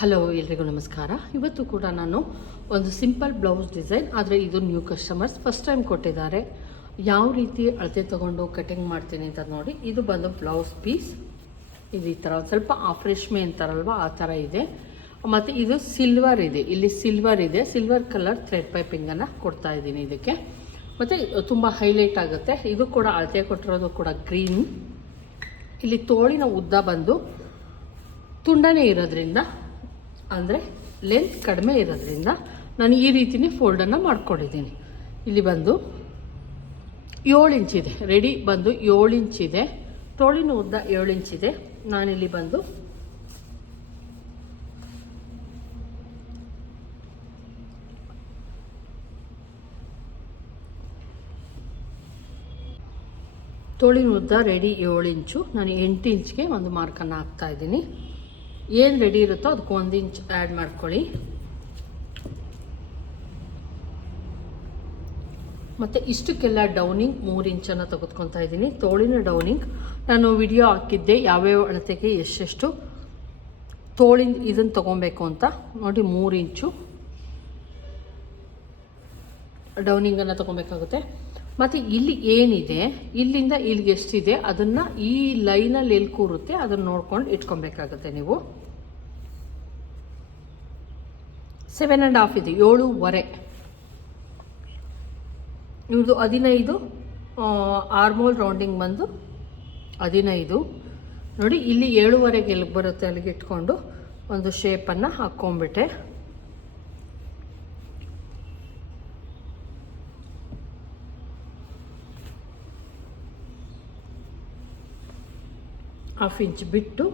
Hello, ಎಲ್ರಿಗೂ ನಮಸ್ಕಾರ. ಇವತ್ತು ಕೂಡ ನಾನು ಒಂದು ಸಿಂಪಲ್ ಬ್ಲೌಸ್ ಡಿಸೈನ್, ಆದರೆ ಇದು ನ್ಯೂ ಕಸ್ಟಮರ್ಸ್ ಫಸ್ಟ್ ಟೈಮ್ ಕೊಟ್ಟಿದ್ದಾರೆ. ಯಾವ ರೀತಿ ಅಳತೆ ತೊಗೊಂಡು ಕಟಿಂಗ್ ಮಾಡ್ತೀನಿ ಅಂತ ನೋಡಿ, ಇದು ಬಂದು ಬ್ಲೌಸ್ ಪೀಸ್. ಇದು ಈ ಥರ ಸ್ವಲ್ಪ ಆಫ್ ರೇಷ್ಮೆ ಅಂತಾರಲ್ವ ಆ ಥರ ಇದೆ. ಮತ್ತು ಇದು ಸಿಲ್ವರ್ ಇದೆ. ಇಲ್ಲಿ ಸಿಲ್ವರ್ ಇದೆ. ಸಿಲ್ವರ್ ಕಲರ್ ಥ್ರೆಡ್ ಪೈಪಿಂಗನ್ನು ಕೊಡ್ತಾ ಇದ್ದೀನಿ ಇದಕ್ಕೆ. ಮತ್ತು ತುಂಬ ಹೈಲೈಟ್ ಆಗುತ್ತೆ. ಇದು ಕೂಡ ಅಳತೆ ಕೊಟ್ಟಿರೋದು ಕೂಡ ಗ್ರೀನ್ ಇಲ್ಲಿ ತೋಳಿನ ಉದ್ದ ಬಂದು ತುಂಡನೇ ಇರೋದ್ರಿಂದ ಅಂದರೆ ಲೆಂತ್ ಕಡಿಮೆ ಇರೋದ್ರಿಂದ ನಾನು ಈ ರೀತಿನೇ ಫೋಲ್ಡನ್ನು ಮಾಡ್ಕೊಂಡಿದ್ದೀನಿ. ಇಲ್ಲಿ ಬಂದು ಏಳು ಇಂಚಿದೆ ರೆಡಿ ಬಂದು ಏಳು ಇಂಚಿದೆ ತೋಳಿನ ಉದ್ದ ಏಳು ಇಂಚಿದೆ ನಾನಿಲ್ಲಿ ಬಂದು ತೋಳಿನ ಉದ್ದ ರೆಡಿ ಏಳು ಇಂಚು ನಾನು ಎಂಟು ಇಂಚ್ಗೆ ಒಂದು ಮಾರ್ಕನ್ನು ಹಾಕ್ತಾ ಇದ್ದೀನಿ. ಏನು ರೆಡಿ ಇರುತ್ತೋ ಅದಕ್ಕೆ ಒಂದು ಇಂಚ್ ಆ್ಯಡ್ ಮಾಡ್ಕೊಳ್ಳಿ. ಮತ್ತು ಇಷ್ಟಕ್ಕೆಲ್ಲ ಡೌನಿಂಗ್ ಮೂರು ಇಂಚನ್ನು ತೆಗೆದುಕೊತಾ ಇದ್ದೀನಿ. ತೋಳಿನ ಡೌನಿಂಗ್ ನಾನು ವಿಡಿಯೋ ಹಾಕಿದ್ದೆ ಯಾವ್ಯಾವ ಅಳತೆಗೆ ಎಷ್ಟೆಷ್ಟು ತೋಳಿನ ಇದನ್ನು ತೊಗೊಬೇಕು ಅಂತ. ನೋಡಿ ಮೂರು ಇಂಚು ಡೌನಿಂಗನ್ನು ತೊಗೊಬೇಕಾಗುತ್ತೆ. ಮತ್ತು ಇಲ್ಲಿ ಏನಿದೆ? ಇಲ್ಲಿಂದ ಇಲ್ಲಿಗೆ ಎಷ್ಟಿದೆ? ಅದನ್ನು ಈ ಲೈನಲ್ಲಿ ಎಲ್ಲಿ ಕೂರುತ್ತೆ? ಅದನ್ನು ನೋಡ್ಕೊಂಡು ಇಟ್ಕೊಬೇಕಾಗುತ್ತೆ ನೀವು. ಸೆವೆನ್ ಆ್ಯಂಡ್ ಹಾಫ್ ಇದೆ ಏಳೂವರೆ ಇವ್ರದ್ದು ಹದಿನೈದು ಆರ್ಮೋಲ್ ರೌಂಡಿಂಗ್ ಬಂದು ಹದಿನೈದು. ನೋಡಿ, ಇಲ್ಲಿ ಏಳುವರೆಗೆ ಎಲ್ಲಿಗೆ ಬರುತ್ತೆ ಅಲ್ಲಿಗೆ ಇಟ್ಕೊಂಡು ಒಂದು ಶೇಪನ್ನು ಹಾಕ್ಕೊಂಬಿಟ್ಟೆ ಹಾಫ್ ಇಂಚ್ ಬಿಟ್ಟು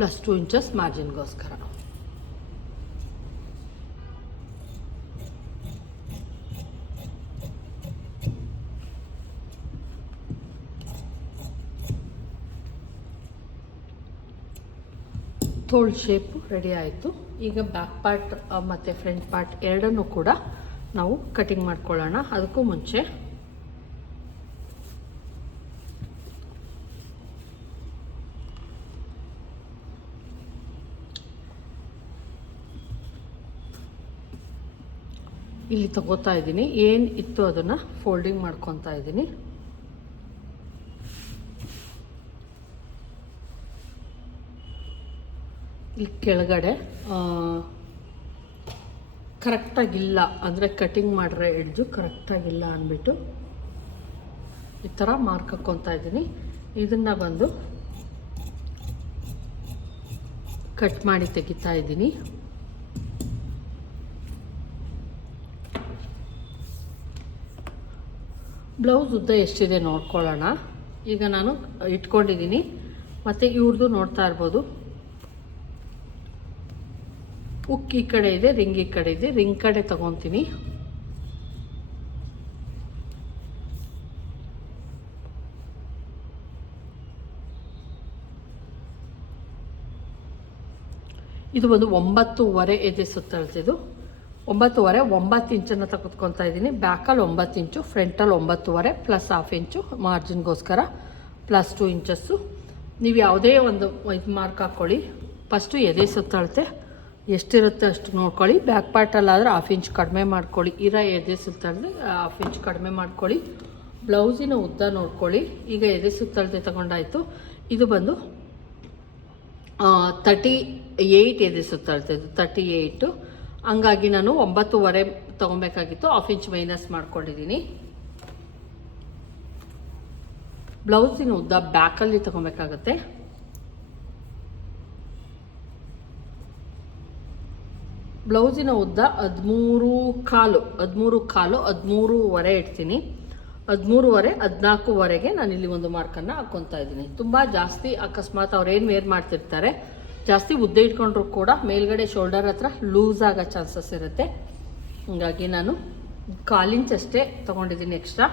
ಪ್ಲಸ್ ಟು ಇಂಚಸ್ ಮಾರ್ಜಿನ್ಗೋಸ್ಕರ. ತೋಳ್ ಶೇಪ್ ರೆಡಿ ಆಯಿತು. ಈಗ ಬ್ಯಾಕ್ ಪಾರ್ಟ್ ಮತ್ತು ಫ್ರಂಟ್ ಪಾರ್ಟ್ ಎರಡನ್ನೂ ಕೂಡ ನಾವು ಕಟಿಂಗ್ ಮಾಡ್ಕೊಳ್ಳೋಣ. ಅದಕ್ಕೂ ಮುಂಚೆ ಇಲ್ಲಿ ತಗೋತಾ ಇದ್ದೀನಿ. ಏನು ಇತ್ತು ಅದನ್ನು ಫೋಲ್ಡಿಂಗ್ ಮಾಡ್ಕೊತಾ ಇದ್ದೀನಿ. ಇಲ್ಲಿ ಕೆಳಗಡೆ ಕರೆಕ್ಟಾಗಿಲ್ಲ ಅಂದರೆ ಕಟಿಂಗ್ ಮಾಡ್ರೆ ಎಡ್ಜು ಕರೆಕ್ಟಾಗಿಲ್ಲ ಅಂದ್ಬಿಟ್ಟು ಈ ಥರ ಮಾರ್ಕ್ ಹಾಕ್ಕೊತಾ ಇದ್ದೀನಿ. ಇದನ್ನು ಬಂದು ಕಟ್ ಮಾಡಿ ತೆಗಿತಾ ಇದ್ದೀನಿ. ಬ್ಲೌಸ್ ಉದ್ದ ಎಷ್ಟಿದೆ ನೋಡ್ಕೊಳ್ಳೋಣ. ಈಗ ನಾನು ಇಟ್ಕೊಂಡಿದ್ದೀನಿ. ಮತ್ತು ಇವ್ರದ್ದು ನೋಡ್ತಾ ಇರ್ಬೋದು. ಉಕ್ ಈ ಕಡೆ ಇದೆ, ರಿಂಗ್ ಈ ಕಡೆ ಇದೆ. ರಿಂಗ್ ಕಡೆ ತಗೊತೀನಿ. ಇದು ಒಂದು ಒಂಬತ್ತುವರೆ ಎದೆ ಸುತ್ತಳ್ತಿದ್ದು ಒಂಬತ್ತುವರೆ, ಒಂಬತ್ತು ಇಂಚನ್ನು ತೆಗೆದುಕೊತಾ ಇದ್ದೀನಿ. ಬ್ಯಾಕಲ್ಲಿ ಒಂಬತ್ತು ಇಂಚು, ಫ್ರಂಟಲ್ಲಿ ಒಂಬತ್ತುವರೆ ಪ್ಲಸ್ ಹಾಫ್ ಇಂಚು ಮಾರ್ಜಿನ್ಗೋಸ್ಕರ ಪ್ಲಸ್ ಟು ಇಂಚಸ್ಸು ನೀವು ಯಾವುದೇ ಒಂದು ಇದು ಮಾರ್ಕ್ ಹಾಕ್ಕೊಳ್ಳಿ. ಫಸ್ಟು ಎದೆ ಸುತ್ತಳತೆ ಎಷ್ಟಿರುತ್ತೆ ಅಷ್ಟು ನೋಡ್ಕೊಳ್ಳಿ. ಬ್ಯಾಕ್ ಪಾರ್ಟಲ್ಲಾದರೆ ಹಾಫ್ ಇಂಚ್ ಕಡಿಮೆ ಮಾಡ್ಕೊಳ್ಳಿ. ಇರೋ ಎದೆ ಸುತ್ತಳತೆ ಹಾಫ್ ಇಂಚ್ ಕಡಿಮೆ ಮಾಡ್ಕೊಳ್ಳಿ. ಬ್ಲೌಸಿನ ಉದ್ದ ನೋಡ್ಕೊಳ್ಳಿ. ಈಗ ಎದೆ ಸುತ್ತಳತೆ ತಗೊಂಡಾಯಿತು. ಇದು ಬಂದು ತರ್ಟಿ ಏಯ್ಟ್ ಎದೆ ಸುತ್ತಳತೆ. ತರ್ಟಿ ಏಯ್ಟು ಹಂಗಾಗಿ ನಾನು ಒಂಬತ್ತುವರೆ ತೊಗೊಬೇಕಾಗಿತ್ತು ಹಾಫ್ ಇಂಚ್ ಮೈನಸ್ ಮಾಡ್ಕೊಂಡಿದ್ದೀನಿ. ಬ್ಲೌಸಿನ ಉದ್ದ ಬ್ಯಾಕಲ್ಲಿ ತಗೊಬೇಕಾಗತ್ತೆ. ಬ್ಲೌಸಿನ ಉದ್ದ ಹದಿಮೂರು ಕಾಲು ಹದಿಮೂರು ಕಾಲು, ಹದಿಮೂರುವರೆ ಇಡ್ತೀನಿ. ಹದಿಮೂರುವರೆ ಹದಿನಾಲ್ಕುವರೆಗೆ ನಾನು ಇಲ್ಲಿ ಒಂದು ಮಾರ್ಕನ್ನು ಹಾಕ್ಕೊತಾ ಇದ್ದೀನಿ. ತುಂಬ ಜಾಸ್ತಿ ಅಕಸ್ಮಾತ್ ಅವ್ರು ಏನು ವೇರ್ ಮಾಡ್ತಿರ್ತಾರೆ ಜಾಸ್ತಿ ಉದ್ದ ಇಟ್ಕೊಂಡ್ರು ಕೂಡ ಮೇಲ್ಗಡೆ ಶೋಲ್ಡರ್ ಹತ್ರ ಲೂಸ್ ಆಗೋ ಚಾನ್ಸಸ್ ಇರುತ್ತೆ. ಹೀಗಾಗಿ ನಾನು ಕಾಲಿಂಚ್ ಅಷ್ಟೇ ತೊಗೊಂಡಿದ್ದೀನಿ ಎಕ್ಸ್ಟ್ರಾ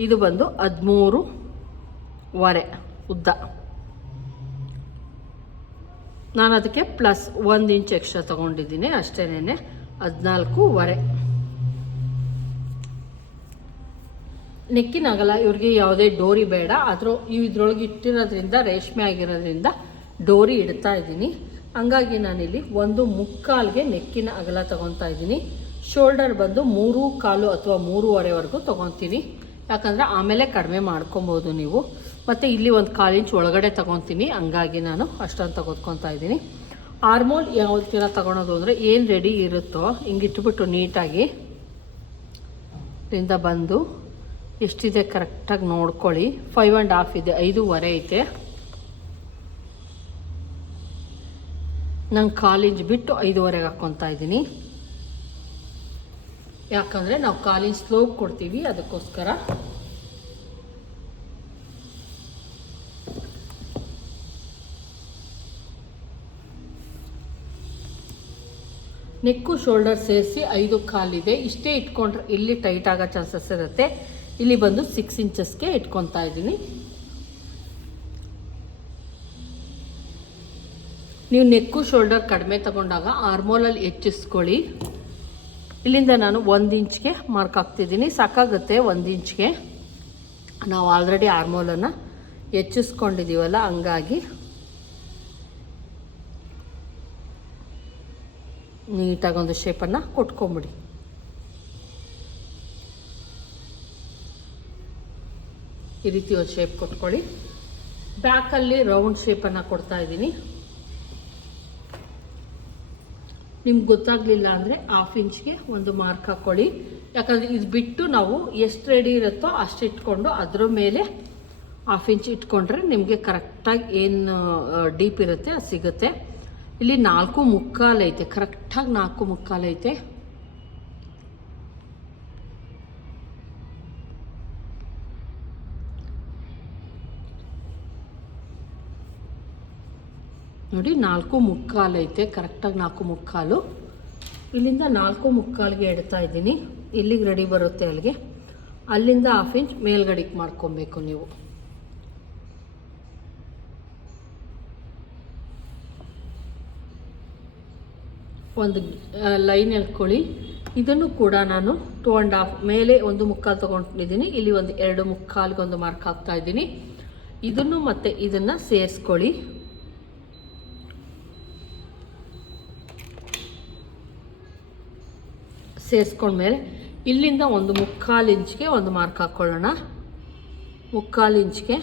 ಇದು ಬಂದು ಹದಿಮೂರು ವರೆ ಉದ್ದ. ನಾನು ಅದಕ್ಕೆ ಪ್ಲಸ್ ಒಂದು ಇಂಚ್ ಎಕ್ಸ್ಟ್ರಾ ತೊಗೊಂಡಿದ್ದೀನಿ ಅಷ್ಟೇನೆ ಹದಿನಾಲ್ಕು ವರೆ. ಅಗಲ ಇವ್ರಿಗೆ ಯಾವುದೇ ಡೋರಿ ಬೇಡ. ಆದರೂ ಇದ್ರೊಳಗೆ ಇಟ್ಟಿರೋದ್ರಿಂದ, ರೇಷ್ಮೆ ಆಗಿರೋದ್ರಿಂದ ಡೋರಿ ಇಡ್ತಾ ಇದ್ದೀನಿ. ಹಂಗಾಗಿ ನಾನಿಲ್ಲಿ ಒಂದು ಮುಕ್ಕಾಲ್ಗೆ ನೆಕ್ಕಿನ ಅಗಲ ತಗೊತಾ ಇದ್ದೀನಿ. ಶೋಲ್ಡರ್ ಬಂದು ಮೂರು ಕಾಲು ಅಥವಾ ಮೂರುವರೆವರೆಗೂ ತೊಗೊತೀನಿ ಯಾಕಂದರೆ ಆಮೇಲೆ ಕಡಿಮೆ ಮಾಡ್ಕೊಬೋದು ನೀವು. ಮತ್ತು ಇಲ್ಲಿ ಒಂದು ಕಾಲು ಇಂಚ್ ಒಳಗಡೆ ತೊಗೊತೀನಿ ಹಂಗಾಗಿ ನಾನು ಅಷ್ಟೊಂದು ತೆಗೆದುಕೊತಾ ಇದ್ದೀನಿ. ಆರ್ಮೋಲ್ ಯಾವ ಥರ ತೊಗೊಳೋದು ಅಂದರೆ ಏನು ರೆಡಿ ಇರುತ್ತೋ ಹಿಂಗಿಟ್ಬಿಟ್ಟು ನೀಟಾಗಿ ಇಂದ ಬಂದು ಎಷ್ಟಿದೆ ಕರೆಕ್ಟಾಗಿ ನೋಡ್ಕೊಳ್ಳಿ. ಫೈವ್ ಆ್ಯಂಡ್ ಹಾಫ್ ಇದೆ, ಐದೂವರೆ ಐತೆ. ನಂಗೆ ಕಾಲೇಜ್ ಬಿಟ್ಟು ಐದೂವರೆಗೆ ಹಾಕ್ಕೊತಾ ಇದ್ದೀನಿ. ಯಾಕಂದರೆ ನಾವು ಕಾಲೇಜ್ ಸ್ಲೋಪ್ ಕೊಡ್ತೀವಿ, ಅದಕ್ಕೋಸ್ಕರ. ನೆಕ್ಕು ಶೋಲ್ಡರ್ ಸೇರಿಸಿ ಐದು ಕಾಲಿದೆ. ಇಷ್ಟೇ ಇಟ್ಕೊಂಡ್ರೆ ಇಲ್ಲಿ ಟೈಟ್ ಆಗೋ ಚಾನ್ಸಸ್ ಇರುತ್ತೆ. ಇಲ್ಲಿ ಬಂದು ಸಿಕ್ಸ್ ಇಂಚಸ್ಗೆ ಇಟ್ಕೊತಾ ಇದ್ದೀನಿ. ನೀವು ನೆಕ್ಕು ಶೋಲ್ಡರ್ ಕಡಿಮೆ ತಗೊಂಡಾಗ ಆರ್ಮೋಲಲ್ಲಿ ಹೆಚ್ಚಿಸ್ಕೊಳ್ಳಿ. ಇಲ್ಲಿಂದ ನಾನು ಒಂದು ಇಂಚ್ಗೆ ಮಾರ್ಕ್ ಹಾಕ್ತಿದ್ದೀನಿ. ಸಾಕಾಗುತ್ತೆ ಒಂದು ಇಂಚ್ಗೆ. ನಾವು ಆಲ್ರೆಡಿ ಆರ್ಮೋಲನ್ನು ಹೆಚ್ಚಿಸ್ಕೊಂಡಿದ್ದೀವಲ್ಲ ಹಂಗಾಗಿ. ನೀಟಾಗಿ ಒಂದು ಶೇಪನ್ನು ಕೊಟ್ಕೊಂಬಿಡಿ. ಈ ರೀತಿ ಒಂದು ಶೇಪ್ ಕೊಟ್ಕೊಳ್ಳಿ. ಬ್ಯಾಕಲ್ಲಿ ರೌಂಡ್ ಶೇಪನ್ನು ಕೊಡ್ತಾ ಇದ್ದೀನಿ. ನಿಮ್ಗೆ ಗೊತ್ತಾಗಲಿಲ್ಲ ಅಂದರೆ ಹಾಫ್ ಇಂಚ್ಗೆ ಒಂದು ಮಾರ್ಕ್ ಹಾಕ್ಕೊಳ್ಳಿ ಯಾಕಂದರೆ ಇದು ಬಿಟ್ಟು ನಾವು ಎಷ್ಟು ರೆಡಿ ಇರುತ್ತೋ ಅಷ್ಟು ಇಟ್ಕೊಂಡು ಅದರ ಮೇಲೆ ಹಾಫ್ ಇಂಚ್ ಇಟ್ಕೊಂಡ್ರೆ ನಿಮಗೆ ಕರೆಕ್ಟಾಗಿ ಏನು ಡೀಪ್ ಇರುತ್ತೆ, ಅದು ಸಿಗುತ್ತೆ. ಇಲ್ಲಿ ನಾಲ್ಕು ಮುಕ್ಕಾಲು ಐತೆ ಕರೆಕ್ಟಾಗಿ ನಾಲ್ಕು ಮುಕ್ಕಾಲು ಐತೆ. ನೋಡಿ, ನಾಲ್ಕು ಮುಕ್ಕಾಲು ಐತೆ. ಕರೆಕ್ಟಾಗಿ ನಾಲ್ಕು ಮುಕ್ಕಾಲು. ಇಲ್ಲಿಂದ ನಾಲ್ಕು ಮುಕ್ಕಾಲಿಗೆ ಎಡ್ತಾ ಇದ್ದೀನಿ. ಇಲ್ಲಿಗೆ ರೆಡಿ ಬರುತ್ತೆ ಅಲ್ಲಿಗೆ. ಅಲ್ಲಿಂದ ಹಾಫ್ ಇಂಚ್ ಮೇಲ್ಗಡೆಗೆ ಮಾಡ್ಕೊಬೇಕು ನೀವು. ಒಂದು ಲೈನ್ ಎಳ್ಕೊಳ್ಳಿ. ಇದನ್ನು ಕೂಡ ನಾನು ಟೂ ಆ್ಯಂಡ್ ಹಾಫ್ ಮೇಲೆ ಒಂದು ಮುಕ್ಕಾಲು ತೊಗೊಂಡಿದ್ದೀನಿ ಇಲ್ಲಿ ಒಂದು ಎರಡು ಮುಕ್ಕಾಲ್ಗೆ ಒಂದು ಮಾರ್ಕ್ ಹಾಕ್ತಾ ಇದ್ದೀನಿ. ಇದನ್ನು ಮತ್ತು ಇದನ್ನು ಸೇರಿಸ್ಕೊಳ್ಳಿ. ಸೇರಿಸ್ಕೊಂಡ್ಮೇಲೆ ಇಲ್ಲಿಂದ ಒಂದು ಮುಕ್ಕಾಲು ಇಂಚ್ಗೆ ಒಂದು ಮಾರ್ಕ್ ಹಾಕ್ಕೊಳ್ಳೋಣ ಮುಕ್ಕಾಲು ಇಂಚ್ಗೆ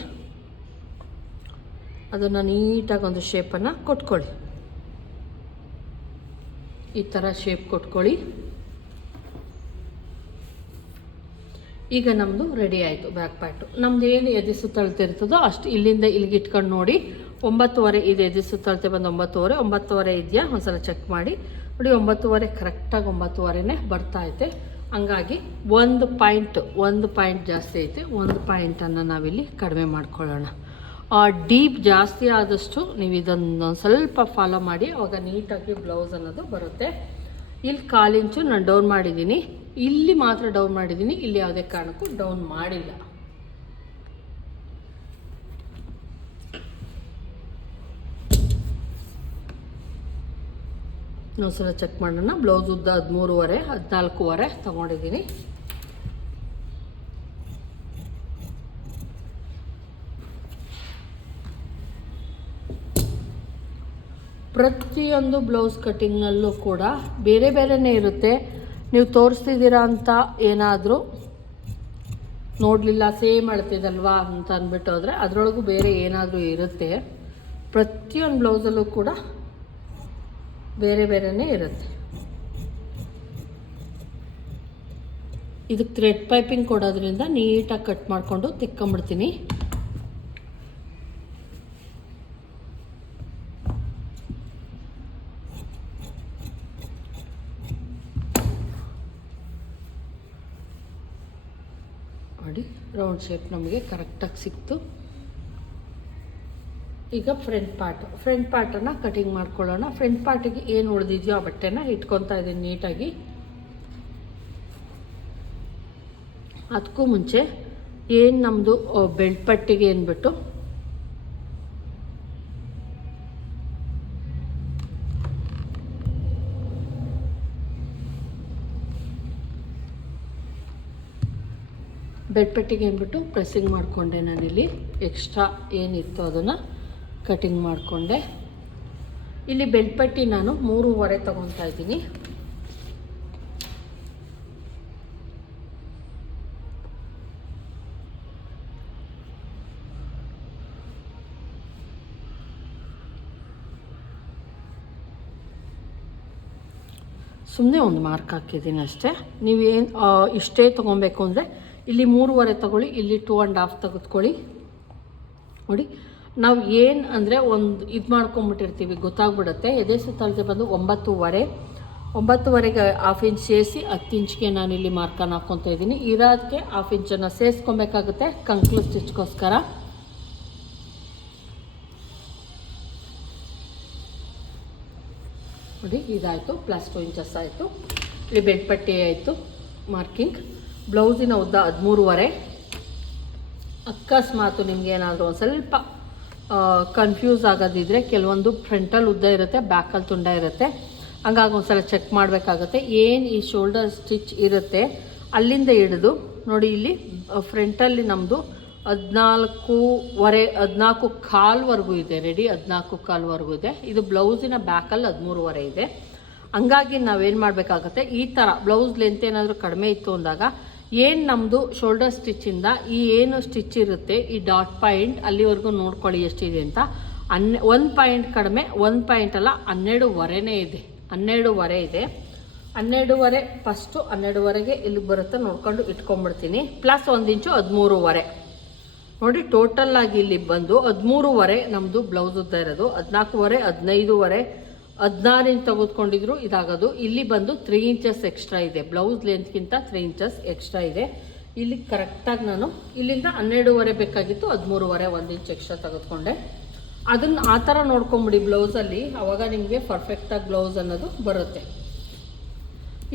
ಅದನ್ನು ನೀಟಾಗಿ ಒಂದು ಶೇಪನ್ನು ಕೊಟ್ಕೊಳ್ಳಿ. ಈ ಥರ ಶೇಪ್ ಕೊಟ್ಕೊಳ್ಳಿ. ಈಗ ನಮ್ಮದು ರೆಡಿ ಆಯಿತು ಬ್ಯಾಕ್ ಪ್ಯಾಟು ನಮ್ದು ಏನು ಎದೆ ಸುತ್ತಳತಿರ್ತದೋ ಅಷ್ಟು ಇಲ್ಲಿಂದ ಇಲ್ಲಿಗೆ ಇಟ್ಕೊಂಡು ನೋಡಿ ಒಂಬತ್ತುವರೆ ಇದೆ ಎದೆ ಸುತ್ತಳತೆ ಬಂದು ಒಂಬತ್ತುವರೆ ಒಂಬತ್ತುವರೆ ಇದೆಯಾ? ಒಂದ್ಸಲ ಚೆಕ್ ಮಾಡಿ. ನೋಡಿ, ಒಂಬತ್ತುವರೆ ಕರೆಕ್ಟಾಗಿ ಒಂಬತ್ತುವರೆನೇ ಬರ್ತಾ ಐತೆ. ಹಂಗಾಗಿ ಒಂದು ಪಾಯಿಂಟ್ ಒಂದು ಪಾಯಿಂಟ್ ಜಾಸ್ತಿ ಐತೆ. ಒಂದು ಪಾಯಿಂಟನ್ನು ನಾವಿಲ್ಲಿ ಕಡಿಮೆ ಮಾಡ್ಕೊಳ್ಳೋಣ. ಡೀಪ್ ಜಾಸ್ತಿ ಆದಷ್ಟು ನೀವು ಇದನ್ನು ಸ್ವಲ್ಪ ಫಾಲೋ ಮಾಡಿ. ಅವಾಗ ನೀಟಾಗಿ ಬ್ಲೌಸ್ ಅನ್ನೋದು ಬರುತ್ತೆ. ಇಲ್ಲಿ ಕಾಲಿಂಚು ನಾನು ಡೌನ್ ಮಾಡಿದ್ದೀನಿ. ಇಲ್ಲಿ ಮಾತ್ರ ಡೌನ್ ಮಾಡಿದ್ದೀನಿ. ಇಲ್ಲಿ ಯಾವುದೇ ಕಾರಣಕ್ಕೂ ಡೌನ್ ಮಾಡಿಲ್ಲ. ಇನ್ನೊಂದ್ಸಲ ಚೆಕ್ ಮಾಡೋಣ. ಬ್ಲೌಸ್ ಉದ್ದ ಹದಿಮೂರುವರೆ, ಹದಿನಾಲ್ಕೂವರೆ ತೊಗೊಂಡಿದ್ದೀನಿ. ಪ್ರತಿಯೊಂದು ಬ್ಲೌಸ್ ಕಟ್ಟಿಂಗ್ನಲ್ಲೂ ಕೂಡ ಬೇರೆ ಬೇರೆನೇ ಇರುತ್ತೆ. ನೀವು ತೋರಿಸ್ತಿದ್ದೀರಾ ಅಂತ ಏನಾದರೂ ನೋಡಲಿಲ್ಲ ಸೇಮ್ ಅಳ್ತಿದಲ್ವಾ ಅಂತ ಅಂದ್ಬಿಟ್ಟು ಹೋದರೆ ಅದರೊಳಗೂ ಬೇರೆ ಏನಾದರೂ ಇರುತ್ತೆ. ಪ್ರತಿಯೊಂದು ಬ್ಲೌಸಲ್ಲೂ ಕೂಡ ಬೇರೆ ಬೇರೆನೇ ಇರುತ್ತೆ. ಇದಕ್ಕೆ ಥ್ರೆಡ್ ಪೈಪಿಂಗ್ ಕೊಡೋದ್ರಿಂದ ನೀಟಾಗಿ ಕಟ್ ಮಾಡಿಕೊಂಡು ತಿಕ್ಕೊಂಬಿಡ್ತೀನಿ. ನೋಡಿ ರೌಂಡ್ ಶೇಪ್ ನಮಗೆ ಕರೆಕ್ಟಾಗಿ ಸಿಕ್ತು. ಈಗ ಫ್ರಂಟ್ ಪಾರ್ಟ್ ಫ್ರಂಟ್ ಪಾರ್ಟನ್ನು ಕಟಿಂಗ್ ಮಾಡ್ಕೊಳ್ಳೋಣ. ಫ್ರಂಟ್ ಪಾರ್ಟಿಗೆ ಏನು ಉಳಿದಿದೆಯೋ ಆ ಬಟ್ಟೆನ ಇಟ್ಕೊತಾ ಇದ್ದೀನಿ ನೀಟಾಗಿ. ಅದಕ್ಕೂ ಮುಂಚೆ ಏನು ನಮ್ಮದು ಬೆಲ್ಟ್ ಪಟ್ಟಿಗೆ ಅಂದ್ಬಿಟ್ಟು ಬೆಡ್ ಪಟ್ಟಿಗೆ ಅಂದ್ಬಿಟ್ಟು ಪ್ರೆಸ್ಸಿಂಗ್ ಮಾಡಿಕೊಂಡೆ ನಾನಿಲ್ಲಿ. ಎಕ್ಸ್ಟ್ರಾ ಏನಿತ್ತು ಅದನ್ನು. ಕಟಿಂಗ್ ಮಾಡಿಕೊಂಡೆ. ಇಲ್ಲಿ ಬೆಳ್ಪಟ್ಟಿ ನಾನು ಮೂರುವರೆ ತಗೊತಾ ಇದ್ದೀನಿ. ಸುಮ್ಮನೆ ಒಂದು ಮಾರ್ಕ್ ಹಾಕಿದ್ದೀನಿ ಅಷ್ಟೇ. ನೀವೇನು ಇಷ್ಟೇ ತೊಗೊಬೇಕು ಅಂದರೆ ಇಲ್ಲಿ ಮೂರುವರೆ ತಗೊಳ್ಳಿ, ಇಲ್ಲಿ ಟೂ ಆ್ಯಂಡ್ ಹಾಫ್ ತೆಗೆದುಕೊಳ್ಳಿ. ನೋಡಿ ನಾವು ಏನು ಅಂದರೆ ಒಂದು ಇದು ಮಾಡ್ಕೊಂಬಿಟ್ಟಿರ್ತೀವಿ, ಗೊತ್ತಾಗ್ಬಿಡುತ್ತೆ. ಎದೆ ಸುತ್ತಳತೆ ಬಂದು ಒಂಬತ್ತುವರೆ. ಒಂಬತ್ತುವರೆಗೆ ಹಾಫ್ ಇಂಚ್ ಸೇರಿಸಿ ಹತ್ತು ಇಂಚ್ಗೆ ನಾನು ಇಲ್ಲಿ ಮಾರ್ಕನ್ನು ಹಾಕ್ಕೊತಾ ಇದ್ದೀನಿ ಇರೋದಕ್ಕೆ ಹಾಫ್ ಇಂಚನ್ನು ಸೇರಿಸ್ಕೊಬೇಕಾಗುತ್ತೆ ಕಂಕ್ಲೂ ಸ್ಟಿಚ್ಗೋಸ್ಕರ. ನೋಡಿ, ಇದಾಯಿತು ಪ್ಲಸ್ ಟು ಇಂಚಸ್ ಆಯಿತು. ಇಲ್ಲಿ ಬೆಡ್ ಪಟ್ಟಿ ಆಯಿತು, ಮಾರ್ಕಿಂಗ್. ಬ್ಲೌಸಿನ ಉದ್ದ ಹದಿಮೂರುವರೆ. ಅಕಸ್ಮಾತು ನಿಮಗೇನಾದರೂ ಒಂದು ಸ್ವಲ್ಪ ಕನ್ಫ್ಯೂಸ್ ಆಗೋದಿದ್ರೆ ಕೆಲವೊಂದು ಫ್ರಂಟಲ್ಲಿ ಉದ್ದ ಇರುತ್ತೆ ಬ್ಯಾಕಲ್ಲಿ ತುಂಡ ಇರುತ್ತೆ. ಹಂಗಾಗಿ ಒಂದು ಸಲ ಚೆಕ್ ಮಾಡಬೇಕಾಗುತ್ತೆ. ಏನು ಈ ಶೋಲ್ಡರ್ ಸ್ಟಿಚ್ ಇರುತ್ತೆ, ಅಲ್ಲಿಂದ ಹಿಡಿದು ನೋಡಿ ಇಲ್ಲಿ ಫ್ರಂಟಲ್ಲಿ ನಮ್ಮದು ಹದಿನಾಲ್ಕೂವರೆ ಹದಿನಾಲ್ಕು ಕಾಲ್ವರೆಗೂ ಇದೆ. ರೆಡಿ ಹದಿನಾಲ್ಕು ಕಾಲ್ವರೆಗೂ ಇದೆ. ಇದು ಬ್ಲೌಸಿನ ಬ್ಯಾಕಲ್ಲಿ ಹದಿಮೂರುವರೆ ಇದೆ. ಹಂಗಾಗಿ ನಾವೇನು ಮಾಡಬೇಕಾಗುತ್ತೆ, ಈ ಥರ ಬ್ಲೌಸ್ ಲೆಂತ್ ಏನಾದರೂ ಕಡಿಮೆ ಇತ್ತು ಅಂದಾಗ ಏನು ನಮ್ಮದು ಶೋಲ್ಡರ್ ಸ್ಟಿಚ್ಚಿಂದ ಈ ಏನು ಸ್ಟಿಚ್ ಇರುತ್ತೆ, ಈ ಡಾಟ್ ಪಾಯಿಂಟ್ ಅಲ್ಲಿವರೆಗೂ ನೋಡ್ಕೊಳ್ಳಿ ಎಷ್ಟಿದೆ ಅಂತ. ಹನ್ನೆ, ಒಂದು ಪಾಯಿಂಟ್ ಕಡಿಮೆ, ಒಂದು ಪಾಯಿಂಟ್ ಅಲ್ಲ, ಹನ್ನೆರಡುವರೆನೇ ಇದೆ. ಹನ್ನೆರಡುವರೆ ಇದೆ. ಹನ್ನೆರಡುವರೆ ಫಸ್ಟು ಹನ್ನೆರಡುವರೆಗೆ ಇಲ್ಲಿ ಬರುತ್ತೆ ನೋಡ್ಕೊಂಡು ಇಟ್ಕೊಂಡ್ಬಿಡ್ತೀನಿ. ಪ್ಲಸ್ ಒಂದು ಇಂಚು ಹದಿಮೂರುವರೆ. ನೋಡಿ ಟೋಟಲ್ ಆಗಿ ಇಲ್ಲಿ ಬಂದು ಹದಿಮೂರುವರೆ ನಮ್ಮದು ಬ್ಲೌಸ್ ಉದ್ದ ಇರೋದು ಹದಿನಾಲ್ಕುವರೆ ಹದಿನೈದುವರೆ ಹದಿನಾರು ಇಂಚ್ ತೆಗೆದುಕೊಂಡಿದ್ರು, ಇದಾಗೋದು. ಇಲ್ಲಿ ಬಂದು ತ್ರೀ ಇಂಚಸ್ ಎಕ್ಸ್ಟ್ರಾ ಇದೆ. ಬ್ಲೌಸ್ ಲೆಂತ್ಗಿಂತ ತ್ರೀ ಇಂಚಸ್ ಎಕ್ಸ್ಟ್ರಾ ಇದೆ. ಇಲ್ಲಿ ಕರೆಕ್ಟಾಗಿ ನಾನು ಇಲ್ಲಿಂದ ಹನ್ನೆರಡುವರೆ ಬೇಕಾಗಿತ್ತು, ಹದಿಮೂರುವರೆ ಒಂದು ಇಂಚ್ ಎಕ್ಸ್ಟ್ರಾ ತೆಗೆದುಕೊಂಡೆ. ಅದನ್ನು ಆ ಥರ ನೋಡ್ಕೊಂಬಿಡಿ ಬ್ಲೌಸಲ್ಲಿ ಆವಾಗ ನಿಮಗೆ ಪರ್ಫೆಕ್ಟಾಗಿ ಬ್ಲೌಸ್ ಅನ್ನೋದು ಬರುತ್ತೆ.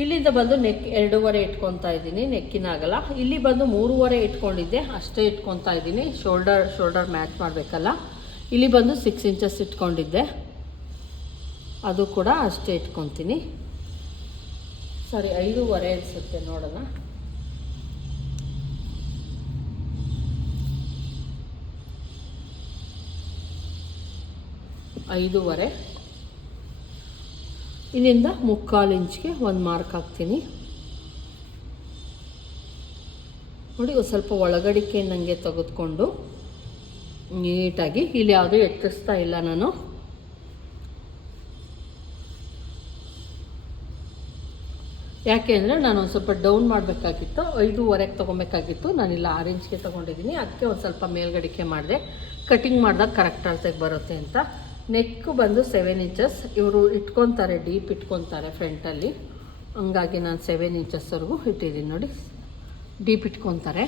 ಇಲ್ಲಿಂದ ಬಂದು ನೆಕ್ ಎರಡೂವರೆ ಇಟ್ಕೊತಾ ಇದ್ದೀನಿ ನೆಕ್ಕಿನ ಆಗಲ್ಲ. ಇಲ್ಲಿ ಬಂದು ಮೂರುವರೆ ಇಟ್ಕೊಂಡಿದ್ದೆ, ಅಷ್ಟೇ ಇಟ್ಕೊತಾ ಇದ್ದೀನಿ. ಶೋಲ್ಡರ್ ಶೋಲ್ಡರ್ ಮ್ಯಾಚ್ ಮಾಡಬೇಕಲ್ಲ. ಇಲ್ಲಿ ಬಂದು ಸಿಕ್ಸ್ ಇಂಚಸ್ ಇಟ್ಕೊಂಡಿದ್ದೆ. ಅದು ಕೂಡ ಅಷ್ಟೇ ಇಟ್ಕೊತೀನಿ. ಸಾರಿ, ಐದೂವರೆ ಅನಿಸುತ್ತೆ ನೋಡೋಣ. ಐದೂವರೆ. ಇಲ್ಲಿಂದ ಮುಕ್ಕಾಲು ಇಂಚ್ಗೆ ಒಂದು ಮಾರ್ಕ್ ಹಾಕ್ತೀನಿ. ನೋಡಿ ಸ್ವಲ್ಪ ಒಳಗಡಿಕೆ ನನಗೆ ತೆಗೆದುಕೊಂಡು ನೀಟಾಗಿ ಇಲ್ಲಿ ಯಾವುದೂ ಎತ್ತಿಸ್ತಾ ಇಲ್ಲ ನಾನು. ಯಾಕೆ ಅಂದರೆ ನಾನು ಒಂದು ಸ್ವಲ್ಪ ಡೌನ್ ಮಾಡಬೇಕಾಗಿತ್ತು, ಐದೂವರೆಗೆ ತೊಗೊಬೇಕಾಗಿತ್ತು. ನಾನಿಲ್ಲ ಆರೆಂಜ್ಗೆ ತೊಗೊಂಡಿದ್ದೀನಿ. ಅದಕ್ಕೆ ಒಂದು ಸ್ವಲ್ಪ ಮೇಲ್ಗಡಿಕೆ ಮಾಡಿದೆ. ಕಟಿಂಗ್ ಮಾಡಿದಾಗ ಕರೆಕ್ಟ್ ಅಳತೆಗೆ ಬರುತ್ತೆ ಅಂತ. ನೆಕ್ ಬಂದು ಸೆವೆನ್ ಇಂಚಸ್ ಇವರು ಇಟ್ಕೊತಾರೆ ಡೀಪ್ ಇಟ್ಕೊತಾರೆ ಫ್ರಂಟಲ್ಲಿ ಹಂಗಾಗಿ ನಾನು ಸೆವೆನ್ ಇಂಚಸ್ವರೆಗೂ ಇಟ್ಟಿದ್ದೀನಿ ನೋಡಿ. ಡೀಪ್ ಇಟ್ಕೊತಾರೆ.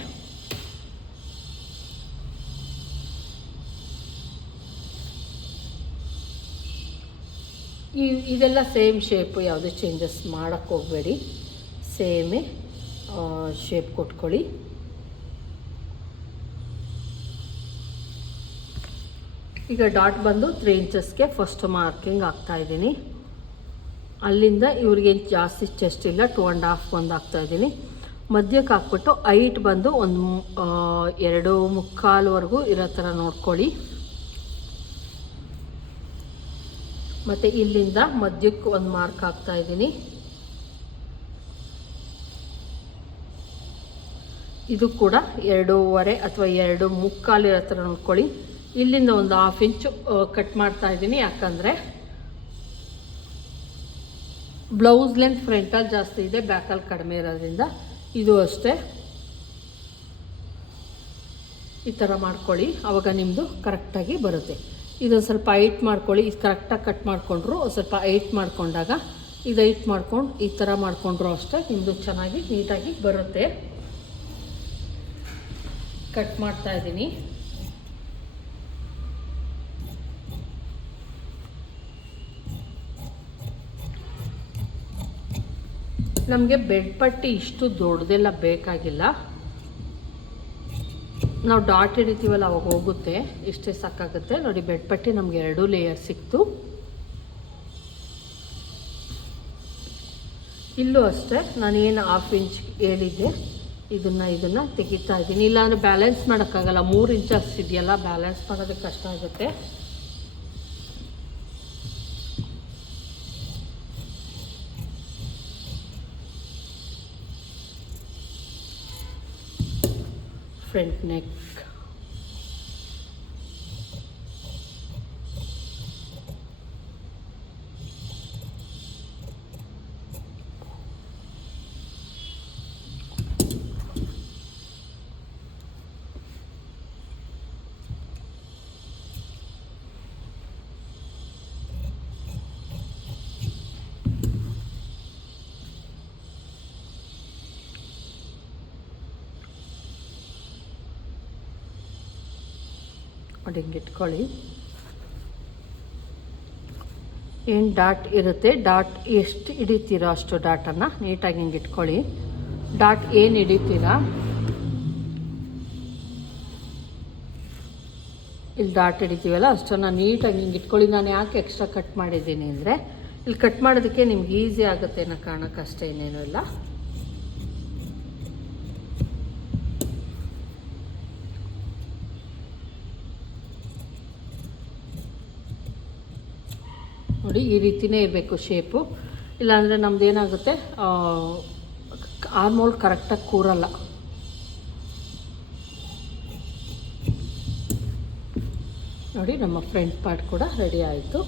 ಈ ಇದೆಲ್ಲ ಸೇಮ್ ಶೇಪು ಯಾವುದೇ ಚೇಂಜಸ್ ಮಾಡೋಕ್ಕೆ ಹೋಗಬೇಡಿ. ಸೇಮೇ ಶೇಪ್ ಕೊಟ್ಕೊಳ್ಳಿ. ಈಗ ಡಾಟ್ ಬಂದು ತ್ರೀ ಇಂಚಸ್ಗೆ ಫಸ್ಟ್ ಮಾರ್ಕಿಂಗ್ ಆಗ್ತಾ ಇದ್ದೀನಿ. ಅಲ್ಲಿಂದ ಇವ್ರಿಗೆ ಜಾಸ್ತಿ ಚೆಸ್ಟ್ ಇಲ್ಲ ಟೂ ಆ್ಯಂಡ್ ಹಾಫ್ ಒಂದು ಹಾಕ್ತಾಯಿದ್ದೀನಿ ಮಧ್ಯಕ್ಕೆ ಹಾಕ್ಬಿಟ್ಟು ಐಟ್ ಬಂದು ಒಂದು ಎರಡು ಮುಕ್ಕಾಲುವರೆಗೂ ಇರೋ ಥರ ನೋಡ್ಕೊಳ್ಳಿ. ಮತ್ತು ಇಲ್ಲಿಂದ ಮಧ್ಯಕ್ಕೆ ಒಂದು ಮಾರ್ಕ್ ಹಾಕ್ತಾ ಇದ್ದೀನಿ. ಇದು ಕೂಡ ಎರಡೂವರೆ ಅಥವಾ ಎರಡು ಮುಕ್ಕಾಲು ಇರೋ ಥರ ನೋಡ್ಕೊಳ್ಳಿ. ಇಲ್ಲಿಂದ ಒಂದು ಹಾಫ್ ಇಂಚು ಕಟ್ ಮಾಡ್ತಾ ಇದ್ದೀನಿ. ಯಾಕಂದರೆ ಬ್ಲೌಸ್ ಲೆಂತ್ ಫ್ರಂಟಲ್ಲಿ ಜಾಸ್ತಿ ಇದೆ ಬ್ಯಾಕಲ್ಲಿ ಕಡಿಮೆ ಇರೋದ್ರಿಂದ ಇದು ಅಷ್ಟೇ. ಈ ಥರ ಮಾಡ್ಕೊಳ್ಳಿ. ಆವಾಗ ನಿಮ್ಮದು ಕರೆಕ್ಟಾಗಿ ಬರುತ್ತೆ. ಇದೊಂದು ಸ್ವಲ್ಪ ಐಟ್ ಮಾಡ್ಕೊಳ್ಳಿ. ಇದು ಕರೆಕ್ಟಾಗಿ ಕಟ್ ಮಾಡಿಕೊಂಡ್ರು. ಸ್ವಲ್ಪ ಐಟ್ ಮಾಡಿಕೊಂಡಾಗ ಇದು ಐಟ್ ಮಾಡ್ಕೊಂಡು ಈ ಥರ ಮಾಡಿಕೊಂಡ್ರು ಅಷ್ಟೇ. ನಿಮ್ಮದು ಚೆನ್ನಾಗಿ ನೀಟಾಗಿ ಬರುತ್ತೆ. ಕಟ್ ಮಾಡ್ತಾ ಇದ್ದೀನಿ. ನಮಗೆ ಬೆಡ್ ಪಟ್ಟಿ ಇಷ್ಟು ದೊಡ್ಡದೆಲ್ಲ ಬೇಕಾಗಿಲ್ಲ. ನಾವು ಡಾಟ್ ಹಿಡಿತೀವಲ್ಲ, ಅವಾಗ ಹೋಗುತ್ತೆ. ಇಷ್ಟೇ ಸಾಕಾಗುತ್ತೆ. ನೋಡಿ, ಬೆಡ್ ಪಟ್ಟಿ ನಮಗೆ ಎರಡು ಲೇಯರ್ ಸಿಕ್ತು. ಇಲ್ಲೂ ಅಷ್ಟೇ, ನಾನೇನು ಹಾಫ್ ಇಂಚ್ ಹೇಳಿದ್ದೆ. ಇದನ್ನು ಇದನ್ನು ತೆಗಿತಾ ಇದ್ದೀನಿ. ಇಲ್ಲಾಂದರೆ ಬ್ಯಾಲೆನ್ಸ್ ಮಾಡೋಕ್ಕಾಗಲ್ಲ. ಮೂರು ಇಂಚ್ ಅಷ್ಟಿದೆಯಲ್ಲ ಬ್ಯಾಲೆನ್ಸ್ ಮಾಡೋದಕ್ಕೆ ಕಷ್ಟ ಆಗುತ್ತೆ. ಫ್ರಂಟ್ ನೆಕ್ ನೋಡಿ ಹಿಂಗೆ ಇಟ್ಕೊಳ್ಳಿ ಏನು ಡಾಟ್ ಇರುತ್ತೆ? ಡಾಟ್ ಎಷ್ಟು ಹಿಡಿತೀರೋ ಅಷ್ಟು ಡಾಟನ್ನು ನೀಟಾಗಿ ಹಿಂಗೆ ಇಟ್ಕೊಳ್ಳಿ. ಡಾಟ್ ಏನು ಹಿಡಿತೀರಾ? ಇಲ್ಲಿ ಡಾಟ್ ಹಿಡಿತೀವಲ್ಲ, ಅಷ್ಟನ್ನು ನೀಟಾಗಿ ಹಿಂಗೆ ಇಟ್ಕೊಳ್ಳಿ. ನಾನು ಯಾಕೆ ಎಕ್ಸ್ಟ್ರಾ ಕಟ್ ಮಾಡಿದ್ದೀನಿ ಅಂದರೆ, ಇಲ್ಲಿ ಕಟ್ ಮಾಡೋದಕ್ಕೆ ನಿಮ್ಗೆ ಈಸಿ ಆಗುತ್ತೆ ಅನ್ನೋ ಕಾರಣಕ್ಕಷ್ಟೇ ಇನ್ನೇನು ಇಲ್ಲ. ನೋಡಿ ಈ ರೀತಿನೇ ಇರಬೇಕು ಶೇಪು ಇಲ್ಲಾಂದರೆ ನಮ್ದು ಏನಾಗುತ್ತೆ ಆರ್ಮೋಲ್ ಕರೆಕ್ಟಾಗಿ ಕೂರಲ್ಲ. ನೋಡಿ ನಮ್ಮ ಫ್ರಂಟ್ ಪಾರ್ಟ್ ಕೂಡ ರೆಡಿ ಆಯಿತು.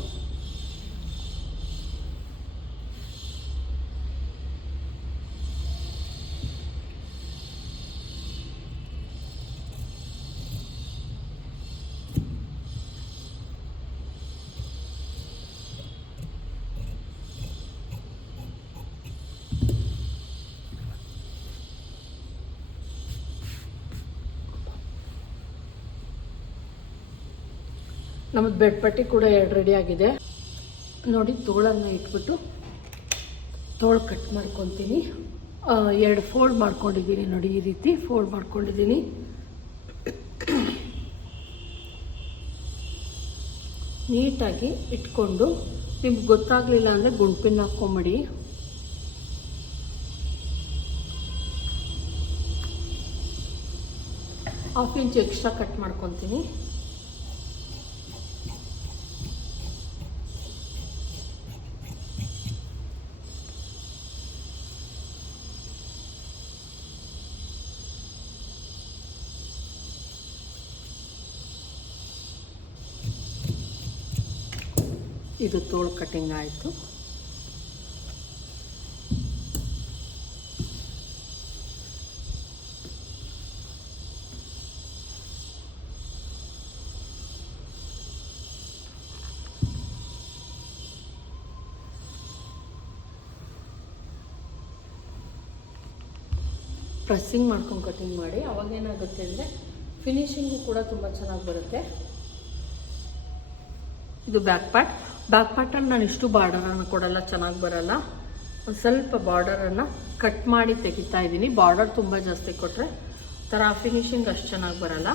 ಬೆಡ್ ಪಟ್ಟಿ ಕೂಡ ಎರಡು ರೆಡಿ ಆಗಿದೆ. ನೋಡಿ, ತೋಳನ್ನು ಇಟ್ಬಿಟ್ಟು ತೋಳು ಕಟ್ ಮಾಡ್ಕೊತೀನಿ. ಎರಡು ಫೋಲ್ಡ್ ಮಾಡ್ಕೊಂಡಿದ್ದೀನಿ ನೋಡಿ ಈ ರೀತಿ ಫೋಲ್ಡ್ ಮಾಡ್ಕೊಂಡಿದ್ದೀನಿ ನೀಟಾಗಿ ಇಟ್ಕೊಂಡು, ನಿಮ್ಗೆ ಗೊತ್ತಾಗಲಿಲ್ಲ ಅಂದರೆ ಗುಂಡ್ಪಿನ್ ಹಾಕ್ಕೊಂಬಿಡಿ ಹಾಫ್ ಇಂಚ್ ಎಕ್ಸ್ಟ್ರಾ ಕಟ್ ಮಾಡ್ಕೊತೀನಿ. ಇದು ತೋಳು ಕಟಿಂಗ್ ಆಯಿತು. ಪ್ರೆಸ್ಸಿಂಗ್ ಮಾಡ್ಕೊಂಡು ಕಟಿಂಗ್ ಮಾಡಿ. ಅವಾಗ ಏನಾಗುತ್ತೆ ಅಂದರೆ ಫಿನಿಶಿಂಗು ಕೂಡ ತುಂಬ ಚೆನ್ನಾಗಿ ಬರುತ್ತೆ. ಇದು ಬ್ಯಾಕ್ ಪಾರ್ಟ್ ಬ್ಯಾಕ್ ಪಾರ್ಟಲ್ಲಿ ನಾನು ಇಷ್ಟು ಬಾರ್ಡರನ್ನು ಕೊಡಲ್ಲ, ಚೆನ್ನಾಗಿ ಬರಲ್ಲ. ಒಂದು ಸ್ವಲ್ಪ ಬಾರ್ಡರನ್ನು ಕಟ್ ಮಾಡಿ ತೆಗಿತಾ ಇದ್ದೀನಿ. ಬಾರ್ಡರ್ ತುಂಬ ಜಾಸ್ತಿ ಕೊಟ್ಟರೆ ಥರ ಫಿನಿಷಿಂಗ್ ಅಷ್ಟು ಚೆನ್ನಾಗಿ ಬರಲ್ಲ.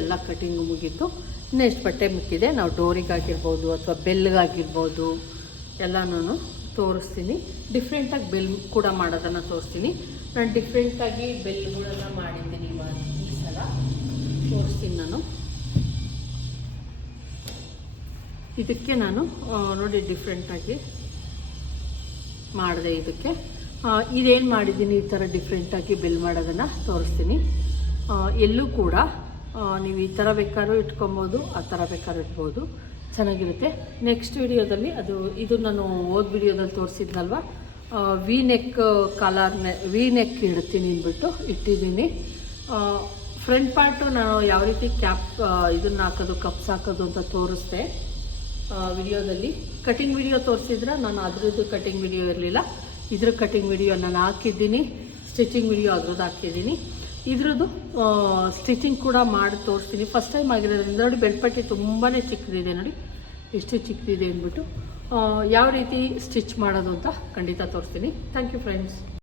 ಎಲ್ಲ ಕಟಿಂಗು ಮುಗೀತು. ನೆಕ್ಸ್ಟ್ ಬಟ್ಟೆ ಮುಟ್ಟಿದೆ ನಾವು ಡೋರಿಗಾಗಿರ್ಬೋದು ಅಥವಾ ಬೆಲ್ಗಾಗಿರ್ಬೋದು ಎಲ್ಲನೂ ತೋರಿಸ್ತೀನಿ. ಡಿಫ್ರೆಂಟಾಗಿ ಬೆಲ್ ಕೂಡ ಮಾಡೋದನ್ನು ತೋರಿಸ್ತೀನಿ. ನಾನು ಡಿಫ್ರೆಂಟಾಗಿ ಬೆಲ್ಗಳೆಲ್ಲ ಮಾಡಿದ್ದೀನಿ ಇವಾಗ ಈ ಸಲ. ತೋರಿಸ್ತೀನಿ ನಾನು. ಇದಕ್ಕೆ ನಾನು ನೋಡಿ ಡಿಫ್ರೆಂಟಾಗಿ ಮಾಡಿದೆ ಇದಕ್ಕೆ. ಇದೇನು ಮಾಡಿದ್ದೀನಿ ಈ ಥರ ಡಿಫ್ರೆಂಟಾಗಿ ಬೆಲ್ ಮಾಡೋದನ್ನು ತೋರಿಸ್ತೀನಿ. ಎಲ್ಲೂ ಕೂಡ ನೀವು ಈ ಥರ ಬೇಕಾದ್ರೂ ಇಟ್ಕೊಬೋದು, ಆ ಥರ ಬೇಕಾದ್ರೂ ಇಟ್ಬೋದು. ಚೆನ್ನಾಗಿರುತ್ತೆ. ನೆಕ್ಸ್ಟ್ ವಿಡಿಯೋದಲ್ಲಿ ಅದು, ಇದು ನಾನು ಓದ್ ವಿಡಿಯೋದಲ್ಲಿ ತೋರಿಸಿದ್ನಲ್ವ? ವಿ ನೆಕ್ ಕಲರ್ನೆ ವಿ ನೆಕ್ ಇಡ್ತೀನಿ ಅಂದ್ಬಿಟ್ಟು ಇಟ್ಟಿದ್ದೀನಿ. ಫ್ರಂಟ್ ಪಾರ್ಟು ನಾನು ಯಾವ ರೀತಿ ಕ್ಯಾಪ್ ಇದನ್ನು ಹಾಕೋದು ಕಪ್ಸ್ ಹಾಕೋದು ಅಂತ ತೋರಿಸ್ದೆ ವಿಡಿಯೋದಲ್ಲಿ ಕಟಿಂಗ್ ವಿಡಿಯೋ ತೋರಿಸಿದ್ರೆ, ನಾನು ಅದ್ರದ್ದು ಕಟಿಂಗ್ ವಿಡಿಯೋ ಇರಲಿಲ್ಲ. ಇದ್ರ ಕಟಿಂಗ್ ವಿಡಿಯೋ ನಾನು ಹಾಕಿದ್ದೀನಿ. ಸ್ಟಿಚಿಂಗ್ ವಿಡಿಯೋ ಅದ್ರದ್ದು ಹಾಕಿದ್ದೀನಿ. ಇದ್ರದ್ದು ಸ್ಟಿಚಿಂಗ್ ಕೂಡ ಮಾಡಿ ತೋರಿಸ್ತೀನಿ. ಫಸ್ಟ್ ಟೈಮ್ ಆಗಿರೋದ್ರಿಂದ ನೋಡಿ ಬೆಳ್ಪಟ್ಟಿ ತುಂಬಾ ಚಿಕ್ಕದಿದೆ ನೋಡಿ. ಎಷ್ಟು ಚಿಕ್ಕದಿದೆ ಅಂದ್ಬಿಟ್ಟು ಯಾವ ರೀತಿ ಸ್ಟಿಚ್ ಮಾಡೋದು ಅಂತ ಖಂಡಿತ ತೋರಿಸ್ತೀನಿ. Thank you friends